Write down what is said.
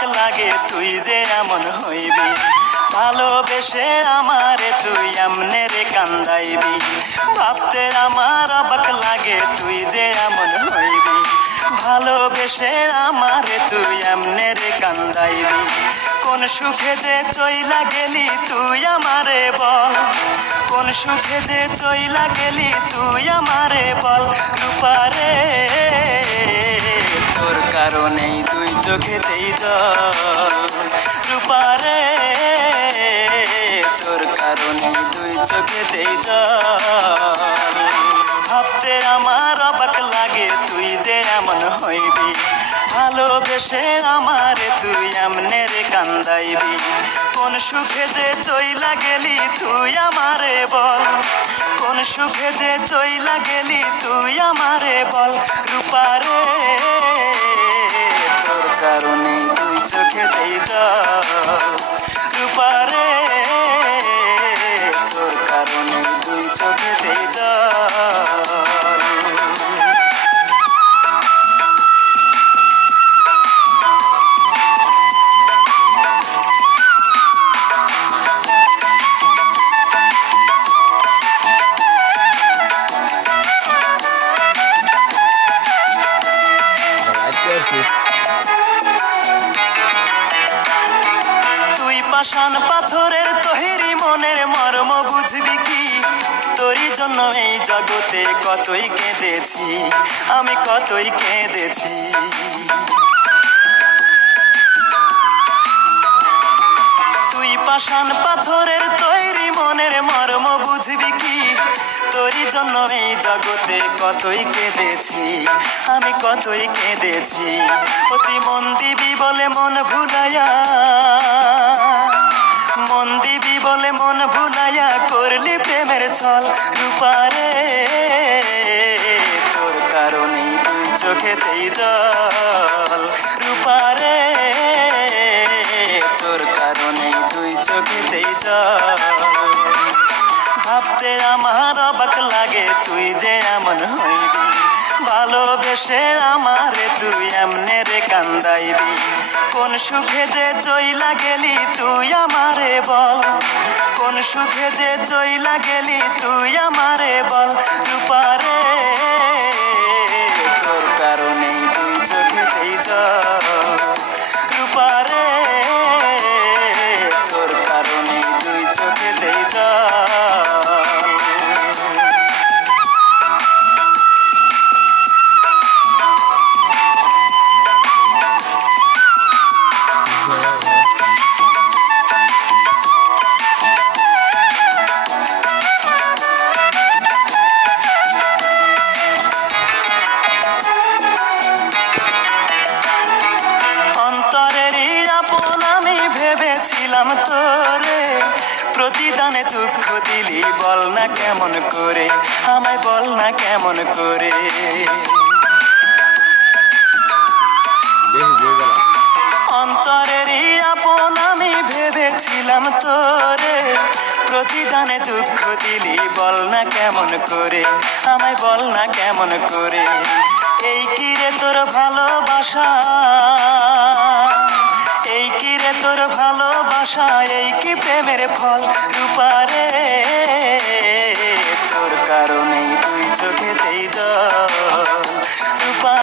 অবাক লাগে তুই যে এমন হইবি, ভালোবেসে আমারে তুই এমনে রে কান্দাইবি। ভাবতে আমার অবাক লাগে তুই যে এমন হইবি, ভালোবেসে আমারে তুই এমনে রে কান্দাইবি। কোন সুখে যে চইলা গেলি তুই আমারে বল, কোন সুখে যে চইলা গেলি তুই আমারে বল। রূপারে তোর কারণেই দুই চোখেতেই জল, রূপারে তোর কারণেই দুই চোখেতেই জল। ভাবতে আমার অবাক লাগে তুই যে এমন হইবি, ভালোবেসে আমারে তুই এমনে রে কান্দাইবি। কোন সুখে যে চইলা গেলি তুই আমারে বল, কোন সুখে যে চইলা গেলি তুই আমারে বল। রূপারে তোর কারণেই দুই চোখেতেই জল, রূপারে তোর কারণেই দুই চোখেতেই জল। তুই পাষাণ পাথরের তৈরি মনের মর্ম বুঝবি কি, তোরই জন্য এই জগতে কতই কেঁদেছি, আমি কতই কেঁদেছি। তুই পাষাণ পাথরের তৈরি মনের মর্ম বুঝবি কি, তোরই জন্য এই জগতে কতই কেঁদেছি, আমি কতই কেঁদেছি। অতি মন দিবি বলে মন ভুলাইয়া, মন দিবি বলে মন ভুলাইয়া করলি প্রেমের ছল। রূপারে তোর কারণেই দুই চোখেতেই জল, রূপারে তোর কারণেই দুই চোখেতেই জল। ভাবতে আমার অবাক লাগে তুই যে এমন হইবি, ভালোবেসে আমারে তুই এমনে রে কান্দাইবি। কোন সুখে যে চইলা গেলি তুই আমারে বল, কোন সুখে যে চইলা গেলি তুই আমারে বল। রূপারে তোর কারণেই দুই চোখেতেই জল, রূপারে তোর কারণেই দুই চোখেতেই জল। ভেবেছিলাম তোরে, প্রতিদানে দুঃখ দিলি বল না কেমন করে, আমায় বল না কেমন করে। অন্তরেরই আপন আমি ভেবেছিলাম তোরে, প্রতিদানে দুঃখ দিলি বল না কেমন করে, আমায় বল না কেমন করে। এই কি রে তোর ভালোবাসা, এই কি রে তোর ভালোবাসা, এই কি প্রেমের ফল। রূপারে তোর কারণেই দুই চোখেতেই জল,